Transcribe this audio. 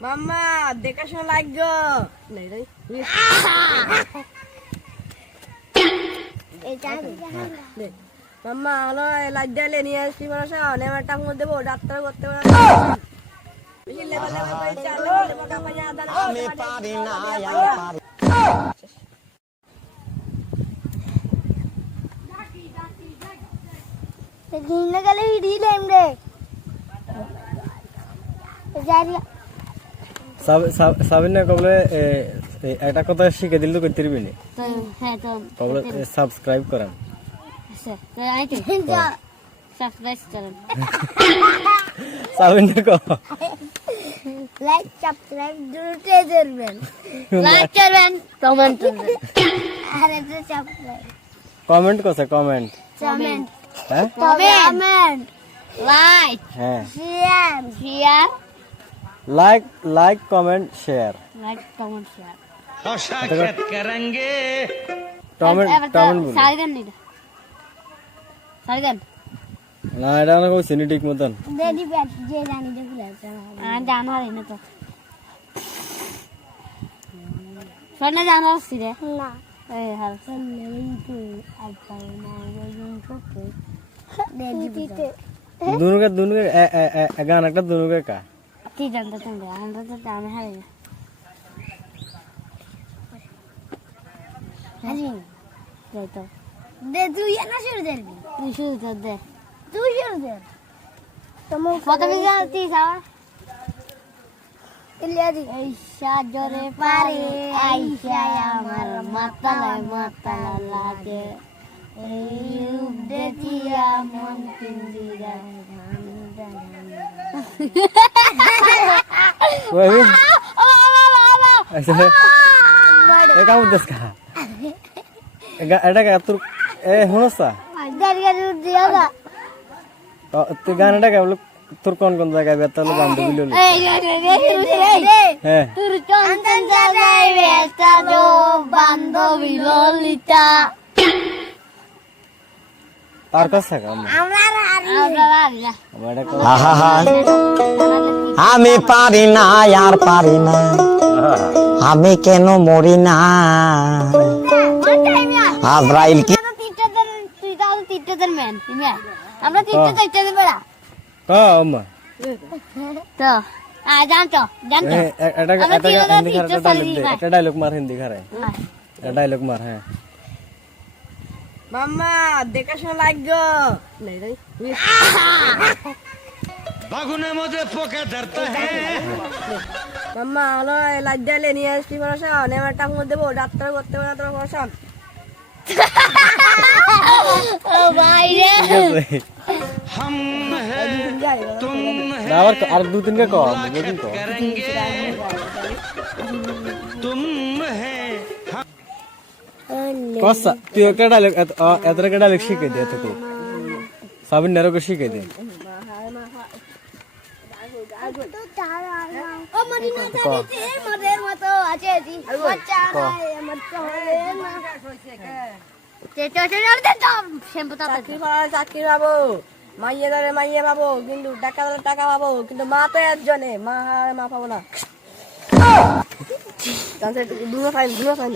মাম্মা দেখাশোনা লাগো নাই মাম্মা হলো লাইট ডালে নিয়ে আসছি মানুষ নেমার টাক মধ্যে দেবো ডাক্তার করতে পারে আমি পারি না আমি পারি ঘিনে গেলে দিলাম রে। জারি সাবিনা কবলে একটা কথা শিখে দিলে তো করতে পারবি না? হ্যাঁ তো কবলে সাবস্ক্রাইব করেন। আচ্ছা তো আইতে সাবস্ক্রাইব করুন। সাবিনা ক লাইক সাবস্ক্রাইব দুটোতে করবেন লাইক করবেন কমেন্ট করবেন। আর এটা সাবস্ক্রাইব কমেন্ট করছে কমেন্ট। কমেন্ট হ্যাঁ? কমেন্ট লাইক হ্যাঁ। Share share like like comment share like comment share comment comment বলো সারি দেন নিটা সারি দেন না এটা না কইছি নি ঠিক মতন। দেদি ব্যাট যে জানি দেখলে আর জানা। রে না তো। সোনা জানা রে। না। এই হাল। সোনা কিন্তু আর পাই না ওজন কত দেদি দুনুকে দুনুকে এ এ এ এ, গান একটা দুনুকে কা। কি জানতে তুমি আমরা তো জানা হারে হাজি দে তো দে তুই না শুরু দে তুই শুরু কর দে তুই শুরু দে তুমি প্রথমে জানতি যাওয়া ইলিয়াদি আইসা জরে পারে আইসা আমার মাতালায় মাতালা লাগে এই দেখিয়া মন পিন্দিরা ওই আচ্ছা এ কাম দেস কা এটা কা তোর এ হনসা তুই গান এটা কা তোর কোন কোন জায়গায় বেতা হলো বান্ধবী ললি হ্যাঁ বান্ধবী ললিতা তার কাছে থাকা আমার এটা কো- আহা আমি পারি না আর পারি না। আমি কেন মরি না? আজরাইল কি আমরা তিনটে চারটে আম্মা তো। আ এটা এটা হিন্দি খারে ডায়লগ মার হিন্দি খারে হ্যাঁ। ডায়লগ মার হ্যাঁ। মাম্মা দেখাশোনা লাগো নাই রে মাম্মা হলো লাইট ডালে নিয়ে আসছি মানুষ নেমার টাক মধ্যে দেবো ডাক্তার করতে তোমার যাই না, আবার আর দু তিনকে ক বুঝিন ক কসা তুই একটা ডায়লগ এত একটা ডায়লগ শিখে দে তোকে সাবিন নেরোকে শিখে দে। চাকরি পাবো মাইয়ে ধরে মাইয়ে পাবো কিন্তু টাকা ধরে টাকা পাবো কিন্তু মা তো একজনে মা মা পাবো না দুটো ফাইন দুটো ফাইন